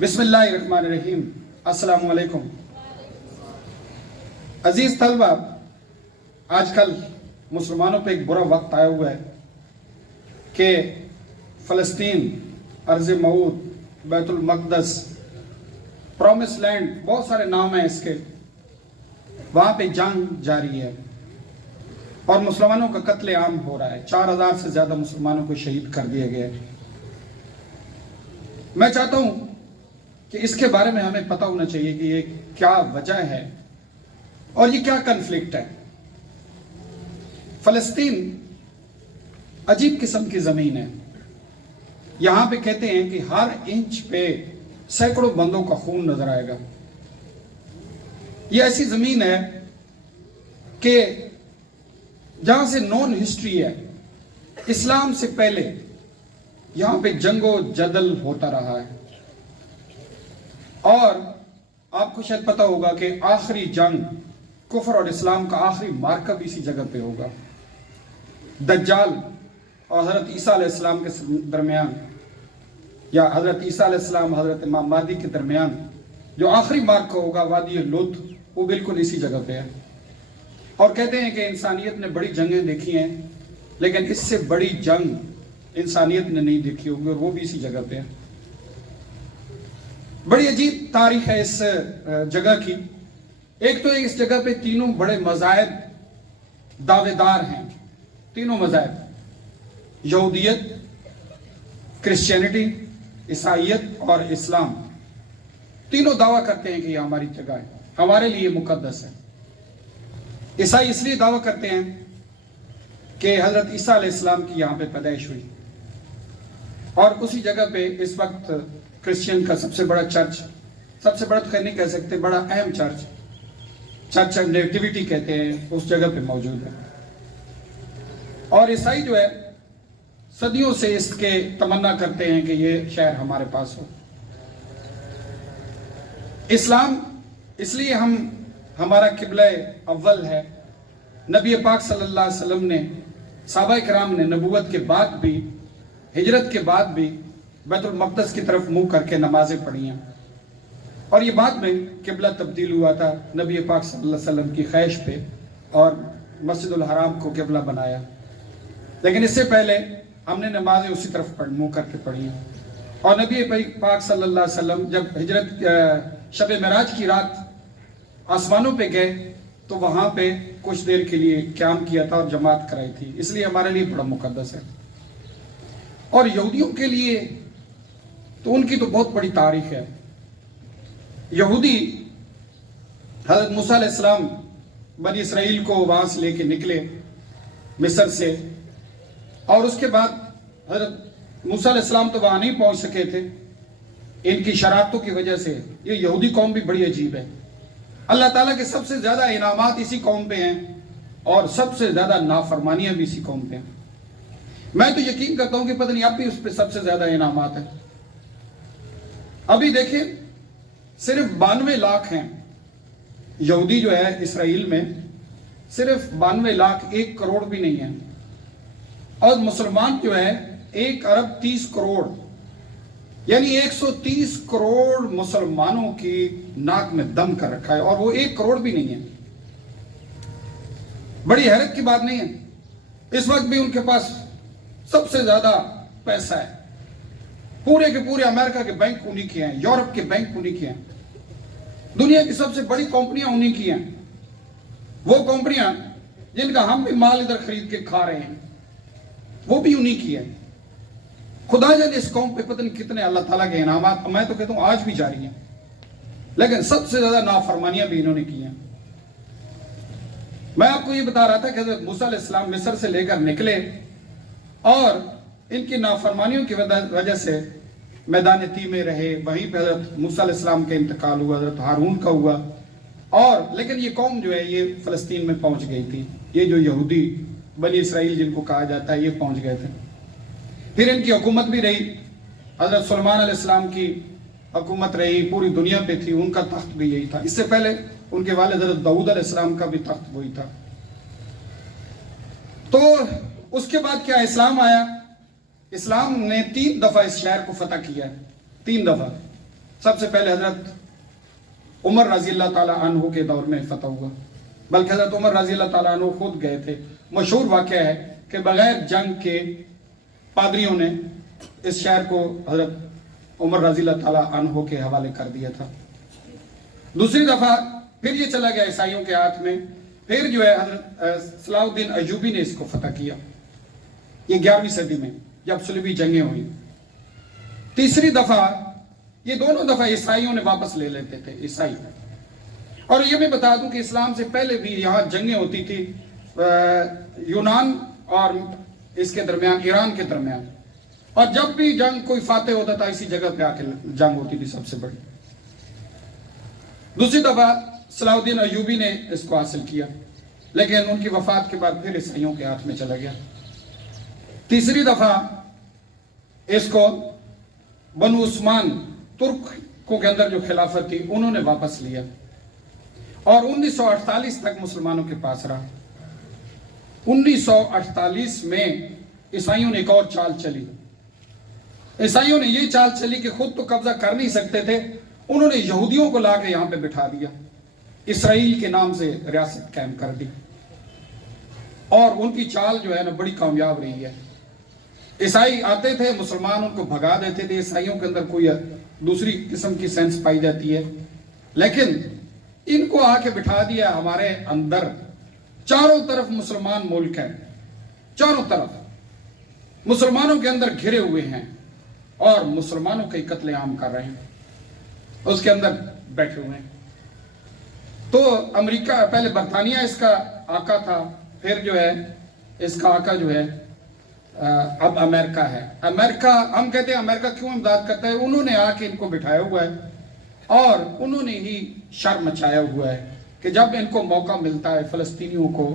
بسم اللہ الرحمن الرحیم۔ السلام علیکم عزیز طلبہ، آج کل مسلمانوں پہ ایک برا وقت آیا ہوا ہے کہ فلسطین، ارض موعود، بیت المقدس، پرومس لینڈ، بہت سارے نام ہیں اس کے، وہاں پہ جنگ جاری ہے اور مسلمانوں کا قتل عام ہو رہا ہے۔ 4000 سے زیادہ مسلمانوں کو شہید کر دیا گیا ہے۔ میں چاہتا ہوں کہ اس کے بارے میں ہمیں پتہ ہونا چاہیے کہ یہ کیا وجہ ہے اور یہ کیا کنفلکٹ ہے۔ فلسطین عجیب قسم کی زمین ہے۔ یہاں پہ کہتے ہیں کہ ہر انچ پہ سینکڑوں بندوں کا خون نظر آئے گا۔ یہ ایسی زمین ہے کہ جہاں سے نون ہسٹری ہے، اسلام سے پہلے یہاں پہ جنگ و جدل ہوتا رہا ہے، اور آپ کو شاید پتا ہوگا کہ آخری جنگ کفر اور اسلام کا آخری مارکہ بھی اسی جگہ پہ ہوگا۔ دجال اور حضرت عیسیٰ علیہ السلام کے درمیان، یا حضرت عیسیٰ علیہ السلام حضرت امام مہدی کے درمیان جو آخری مارکہ ہوگا وادی لوط، وہ بالکل اسی جگہ پہ ہے۔ اور کہتے ہیں کہ انسانیت نے بڑی جنگیں دیکھی ہیں، لیکن اس سے بڑی جنگ انسانیت نے نہیں دیکھی ہوگی، اور وہ بھی اسی جگہ پہ ہے۔ بڑی عجیب تاریخ ہے اس جگہ کی۔ ایک تو اس جگہ پہ تینوں بڑے مذاہب دعوے دار ہیں، تینوں مذاہب، یہودیت، کرسچینٹی، عیسائیت اور اسلام، تینوں دعویٰ کرتے ہیں کہ یہ ہماری جگہ ہے، ہمارے لیے مقدس ہے۔ عیسائی اس لیے دعویٰ کرتے ہیں کہ حضرت عیسیٰ علیہ السلام کی یہاں پہ پیدائش ہوئی، اور اسی جگہ پہ اس وقت کرسچین کا سب سے بڑا چرچ، سب سے بڑا تو خیر نہیں کہہ سکتے، بڑا اہم چرچ نیٹیوٹی کہتے ہیں، اس جگہ پہ موجود ہے۔ اور عیسائی جو ہے صدیوں سے اس کے تمنا کرتے ہیں کہ یہ شہر ہمارے پاس ہو۔ اسلام اس لیے ہمارا قبلہ اول ہے۔ نبی پاک صلی اللہ علیہ وسلم نے، صحابہ کرام نے نبوت کے بعد بھی، ہجرت کے بعد بھی بیت المقدس کی طرف منہ کر کے نمازیں پڑھی ہیں، اور یہ بعد میں قبلہ تبدیل ہوا تھا نبی پاک صلی اللہ علیہ وسلم کی خواہش پہ، اور مسجد الحرام کو قبلہ بنایا۔ لیکن اس سے پہلے ہم نے نمازیں اسی طرف منہ کر کے پڑھی ہیں۔ اور نبی پاک صلی اللہ علیہ وسلم جب ہجرت شب معراج کی رات آسمانوں پہ گئے تو وہاں پہ کچھ دیر کے لیے قیام کیا تھا اور جماعت کرائی تھی، اس لیے ہمارے لیے بڑا مقدس ہے۔ اور یہودیوں کے لیے تو ان کی تو بہت بڑی تاریخ ہے۔ یہودی حضرت موسیٰ علیہ السلام بنی اسرائیل کو وہاں سے لے کے نکلے مصر سے، اور اس کے بعد حضرت موسیٰ علیہ السلام تو وہاں نہیں پہنچ سکے تھے ان کی شرارتوں کی وجہ سے۔ یہ یہودی قوم بھی بڑی عجیب ہے۔ اللہ تعالیٰ کے سب سے زیادہ انعامات اسی قوم پہ ہیں، اور سب سے زیادہ نافرمانیاں بھی اسی قوم پہ ہیں۔ میں تو یقین کرتا ہوں کہ پتہ نہیں اب بھی اس پہ سب سے زیادہ انعامات ہیں۔ ابھی دیکھیں، صرف 92 لاکھ ہیں یہودی جو ہے اسرائیل میں، صرف 92 لاکھ، 1 کروڑ بھی نہیں ہے۔ اور مسلمان جو ہے 1 ارب 30 کروڑ، یعنی 130 کروڑ مسلمانوں کی ناک میں دم کر رکھا ہے، اور وہ 1 کروڑ بھی نہیں ہے۔ بڑی حیرت کی بات نہیں ہے؟ اس وقت بھی ان کے پاس سب سے زیادہ پیسہ ہے۔ پورے کے پورے امریکہ کے بینک انہی کے ہیں، یورپ کے بینک انہی کے ہیں، دنیا کی سب سے بڑی کمپنیاں انہی کی ہیں۔ وہ کمپنیاں جن کا ہم بھی مال ادھر خرید کے کھا رہے ہیں، وہ بھی انہی کی ہیں۔ خدا جانے اس قوم پہ پتہ نہیں کتنے اللہ تعالیٰ کے انعامات، میں تو کہتا ہوں آج بھی جاری ہیں، لیکن سب سے زیادہ نافرمانیاں بھی انہوں نے کی ہیں۔ میں آپ کو یہ بتا رہا تھا کہ حضرت موسیٰ علیہ السلام مصر سے لے کر نکلے، اور ان کی نافرمانیوں کی وجہ سے میدان طی میں رہے، وہیں پہ حضرت موسیٰ علیہ السلام کا انتقال ہوا، حضرت ہارون کا ہوا، اور لیکن یہ قوم جو ہے یہ فلسطین میں پہنچ گئی تھی۔ یہ جو یہودی بنی اسرائیل جن کو کہا جاتا ہے، یہ پہنچ گئے تھے۔ پھر ان کی حکومت بھی رہی، حضرت سلیمان علیہ السلام کی حکومت رہی، پوری دنیا پہ تھی، ان کا تخت بھی یہی تھا۔ اس سے پہلے ان کے والد حضرت داؤد علیہ السلام کا بھی تخت وہی تھا۔ تو اس کے بعد کیا اسلام آیا۔ اسلام نے 3 دفعہ اس شہر کو فتح کیا ہے، 3 دفعہ۔ سب سے پہلے حضرت عمر رضی اللہ تعالیٰ عنہ کے دور میں فتح ہوا، بلکہ حضرت عمر رضی اللہ تعالیٰ عنہ خود گئے تھے۔ مشہور واقعہ ہے کہ بغیر جنگ کے پادریوں نے اس شہر کو حضرت عمر رضی اللہ تعالیٰ عنہ کے حوالے کر دیا تھا۔ دوسری دفعہ پھر یہ چلا گیا عیسائیوں کے ہاتھ میں، پھر جو ہے حضرت صلاح الدین ایوبی نے اس کو فتح کیا، یہ 11ویں صدی میں جب صلیبی جنگیں ہوئی۔ تیسری دفعہ، یہ دونوں دفعہ عیسائیوں نے واپس لے لیتے تھے عیسائی۔ اور یہ میں بتا دوں کہ اسلام سے پہلے بھی یہاں جنگیں ہوتی تھی یونان اور اس کے درمیان، ایران کے درمیان، اور جب بھی جنگ کوئی فاتح ہوتا تھا اسی جگہ پہ آ کے جنگ ہوتی تھی سب سے بڑی۔ دوسری دفعہ صلاح الدین ایوبی نے اس کو حاصل کیا، لیکن ان کی وفات کے بعد پھر عیسائیوں کے ہاتھ میں چلا گیا۔ تیسری دفعہ اس کو بنو عثمان ترکوں کے اندر جو خلافت تھی انہوں نے واپس لیا، اور 1948 تک مسلمانوں کے پاس رہا۔ 1948 میں عیسائیوں نے ایک اور چال چلی۔ عیسائیوں نے یہ چال چلی کہ خود تو قبضہ کر نہیں سکتے تھے، انہوں نے یہودیوں کو لا کے یہاں پہ بٹھا دیا، اسرائیل کے نام سے ریاست قائم کر دی، اور ان کی چال جو ہے نا بڑی کامیاب رہی ہے۔ عیسائی آتے تھے، مسلمان ان کو بھگا دیتے تھے، عیسائیوں کے اندر کوئی دوسری قسم کی سینس پائی جاتی ہے، لیکن ان کو آ کے بٹھا دیا ہمارے اندر۔ چاروں طرف مسلمان ملک ہیں، چاروں طرف مسلمانوں کے اندر گھرے ہوئے ہیں، اور مسلمانوں کے قتل عام کر رہے ہیں، اس کے اندر بیٹھے ہوئے ہیں۔ تو امریکہ، پہلے برطانیہ اس کا آقا تھا، پھر جو ہے اس کا آقا جو ہے اب امریکہ ہے۔ امریکہ، ہم کہتے ہیں امریکہ کیوں امداد کرتا ہے؟ انہوں نے آ کے ان کو بٹھایا ہوا ہے، اور انہوں نے ہی شر مچایا ہوا ہے کہ جب ان کو موقع ملتا ہے فلسطینیوں کو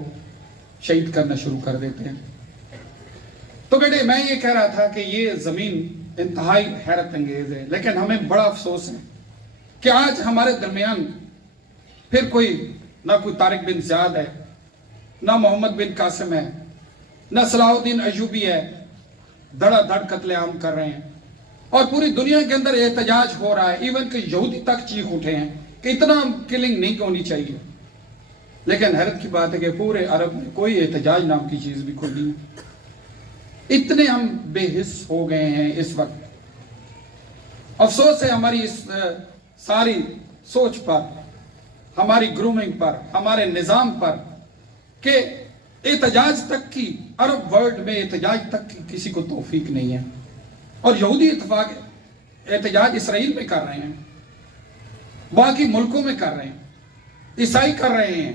شہید کرنا شروع کر دیتے ہیں۔ تو بیٹے میں یہ کہہ رہا تھا کہ یہ زمین انتہائی حیرت انگیز ہے، لیکن ہمیں بڑا افسوس ہے کہ آج ہمارے درمیان پھر نہ کوئی طارق بن زیاد ہے، نہ محمد بن قاسم ہے، نہ صلاح الدین ایوبی ہے، دھڑا دھڑ قتل عام کر رہے ہیں، اور پوری دنیا کے اندر احتجاج ہو رہا ہے، ایون کہ یہودی تک چیخ اٹھے ہیں کہ اتنا کلنگ نہیں ہونی چاہیے۔ لیکن حیرت کی بات ہے کہ پورے عرب میں کوئی احتجاج نام کی چیز بھی کوئی نہیں ہے۔ اتنے ہم بے حس ہو گئے ہیں اس وقت۔ افسوس ہے ہماری اس ساری سوچ پر، ہماری گرومنگ پر، ہمارے نظام پر، کہ احتجاج تک کی، عرب ورلڈ میں احتجاج تک کی کسی کو توفیق نہیں ہے، اور یہودی احتجاج اسرائیل میں کر رہے ہیں، باقی ملکوں میں کر رہے ہیں، عیسائی کر رہے ہیں،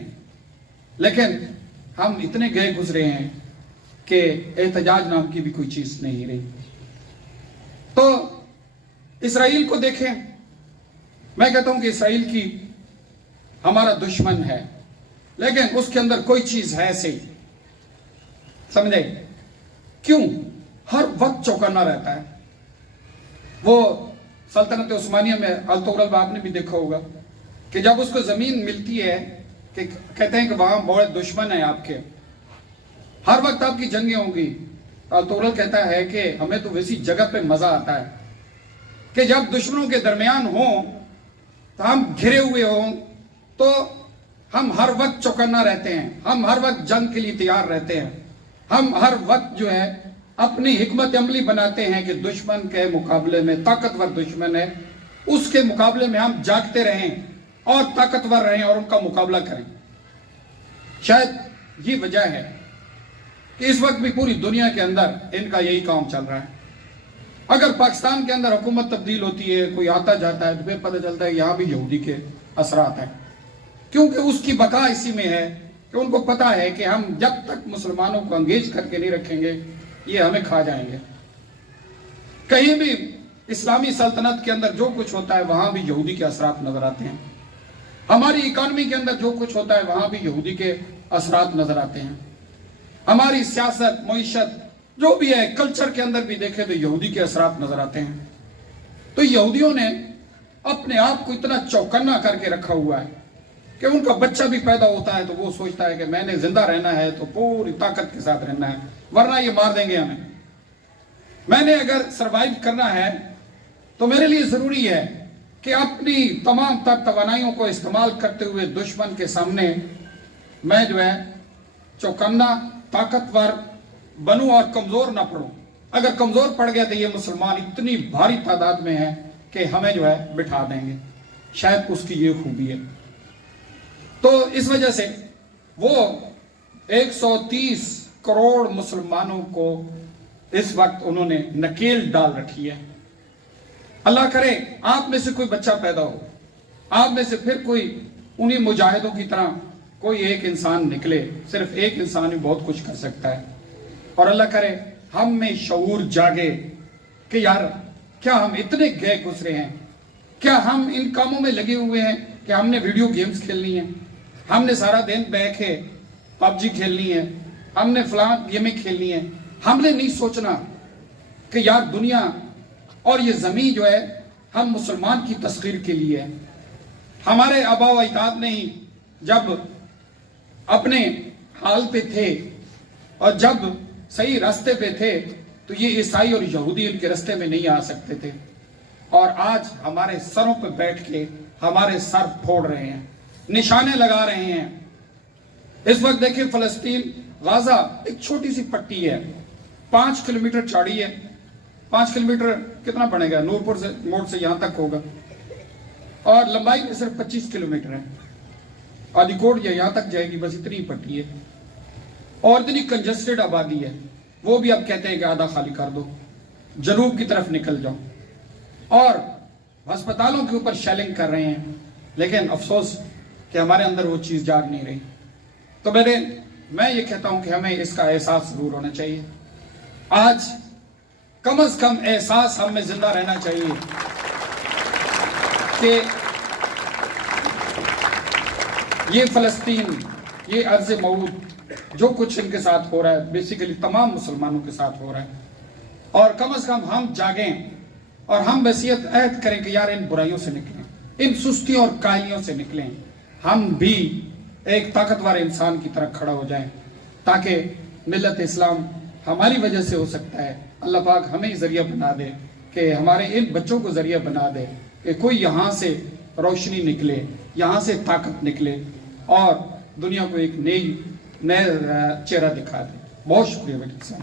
لیکن ہم اتنے گئے گزرے ہیں کہ احتجاج نام کی بھی کوئی چیز نہیں رہی۔ تو اسرائیل کو دیکھیں، میں کہتا ہوں کہ اسرائیل کی ہمارا دشمن ہے، لیکن اس کے اندر کوئی چیز ہے صحیح، سمجھے؟ کیوں؟ ہر وقت چوکنا رہتا ہے۔ وہ سلطنت عثمانیہ میں الطغرل آپ نے بھی دیکھا ہوگا کہ جب اس کو زمین ملتی ہے کہ کہتے ہیں کہ وہاں بڑے دشمن ہیں آپ کے، ہر وقت آپ کی جنگیں ہوں گی، الطغرل کہتا ہے کہ ہمیں تو ویسی جگہ پہ مزہ آتا ہے کہ جب دشمنوں کے درمیان ہوں تو ہم گھرے ہوئے ہوں تو ہم ہر وقت چوکنا رہتے ہیں، ہم ہر وقت جنگ کے لیے تیار رہتے ہیں، ہم ہر وقت جو ہے اپنی حکمت عملی بناتے ہیں کہ دشمن کے مقابلے میں، طاقتور دشمن ہے اس کے مقابلے میں ہم جاگتے رہیں اور طاقتور رہیں اور ان کا مقابلہ کریں۔ شاید یہ وجہ ہے کہ اس وقت بھی پوری دنیا کے اندر ان کا یہی کام چل رہا ہے۔ اگر پاکستان کے اندر حکومت تبدیل ہوتی ہے، کوئی آتا جاتا ہے، تو پھر پتہ چلتا ہے یہاں بھی یہودی کے اثرات ہیں، کیونکہ اس کی بقا اسی میں ہے کہ ان کو پتا ہے کہ ہم جب تک مسلمانوں کو انگیج کر کے نہیں رکھیں گے یہ ہمیں کھا جائیں گے۔ کہیں بھی اسلامی سلطنت کے اندر جو کچھ ہوتا ہے وہاں بھی یہودی کے اثرات نظر آتے ہیں، ہماری اکانومی کے اندر جو کچھ ہوتا ہے وہاں بھی یہودی کے اثرات نظر آتے ہیں، ہماری سیاست، معیشت جو بھی ہے، کلچر کے اندر بھی دیکھیں تو یہودی کے اثرات نظر آتے ہیں۔ تو یہودیوں نے اپنے آپ کو اتنا چوکنا کر کے رکھا ہوا ہے کہ ان کا بچہ بھی پیدا ہوتا ہے تو وہ سوچتا ہے کہ میں نے زندہ رہنا ہے تو پوری طاقت کے ساتھ رہنا ہے، ورنہ یہ مار دیں گے ہمیں۔ میں نے اگر سروائیو کرنا ہے تو میرے لیے ضروری ہے کہ اپنی تمام تر توانائیوں کو استعمال کرتے ہوئے دشمن کے سامنے میں جو ہے چوکنا طاقتور بنوں اور کمزور نہ پڑوں. اگر کمزور پڑ گیا تو یہ مسلمان اتنی بھاری تعداد میں ہے کہ ہمیں جو ہے بٹھا دیں گے. شاید اس کی یہ خوبی ہے. تو اس وجہ سے وہ 130 کروڑ مسلمانوں کو اس وقت انہوں نے نکیل ڈال رکھی ہے. اللہ کرے آپ میں سے کوئی بچہ پیدا ہو, آپ میں سے پھر کوئی انہی مجاہدوں کی طرح کوئی ایک انسان نکلے. صرف ایک انسان ہی بہت کچھ کر سکتا ہے. اور اللہ کرے ہم میں شعور جاگے کہ یار کیا ہم اتنے گئے گزرے ہیں, کیا ہم ان کاموں میں لگے ہوئے ہیں کہ ہم نے ویڈیو گیمز کھیلنی ہیں, ہم نے سارا دن بیٹھ کے پب جی کھیلنی ہے, ہم نے فلاں گیمیں کھیلنی ہیں. ہم نے نہیں سوچنا کہ یار دنیا اور یہ زمین جو ہے ہم مسلمان کی تسخیر کے لیے ہے. ہمارے آبا و اجداد نے ہی جب اپنے حال پہ تھے اور جب صحیح راستے پہ تھے تو یہ عیسائی اور یہودی ان کے راستے میں نہیں آ سکتے تھے. اور آج ہمارے سروں پہ بیٹھ کے ہمارے سر پھوڑ رہے ہیں, نشانے لگا رہے ہیں. اس وقت دیکھیں فلسطین غازہ ایک چھوٹی سی پٹی ہے, 5 کلومیٹر چوڑی ہے. 5 کلومیٹر کتنا بنے گا, نورپور سے موڑ سے یہاں تک ہوگا, اور لمبائی میں صرف 25 کلومیٹر ہے. آدھی کوٹ یہاں تک جائے گی, بس اتنی پٹی ہے. اور اتنی کنجسٹڈ آبادی ہے, وہ بھی اب کہتے ہیں کہ آدھا خالی کر دو, جنوب کی طرف نکل جاؤ. اور ہسپتالوں کے اوپر شیلنگ کر رہے ہیں, لیکن افسوس کہ ہمارے اندر وہ چیز جاگ نہیں رہی. تو میں یہ کہتا ہوں کہ ہمیں اس کا احساس ضرور ہونا چاہیے. آج کم از کم احساس ہم میں زندہ رہنا چاہیے کہ یہ فلسطین, یہ ارض موعود, جو کچھ ان کے ساتھ ہو رہا ہے بیسیکلی تمام مسلمانوں کے ساتھ ہو رہا ہے. اور کم از کم ہم جاگیں اور ہم وصیت عہد کریں کہ یار ان برائیوں سے نکلیں, ان سستی اور کاہلیوں سے نکلیں. ہم بھی ایک طاقتور انسان کی طرح کھڑا ہو جائیں, تاکہ ملت اسلام ہماری وجہ سے ہو سکتا ہے. اللہ پاک ہمیں ذریعہ بنا دے, کہ ہمارے ان بچوں کو ذریعہ بنا دے کہ کوئی یہاں سے روشنی نکلے, یہاں سے طاقت نکلے اور دنیا کو ایک نئے چہرہ دکھا دے. بہت شکریہ بیٹا.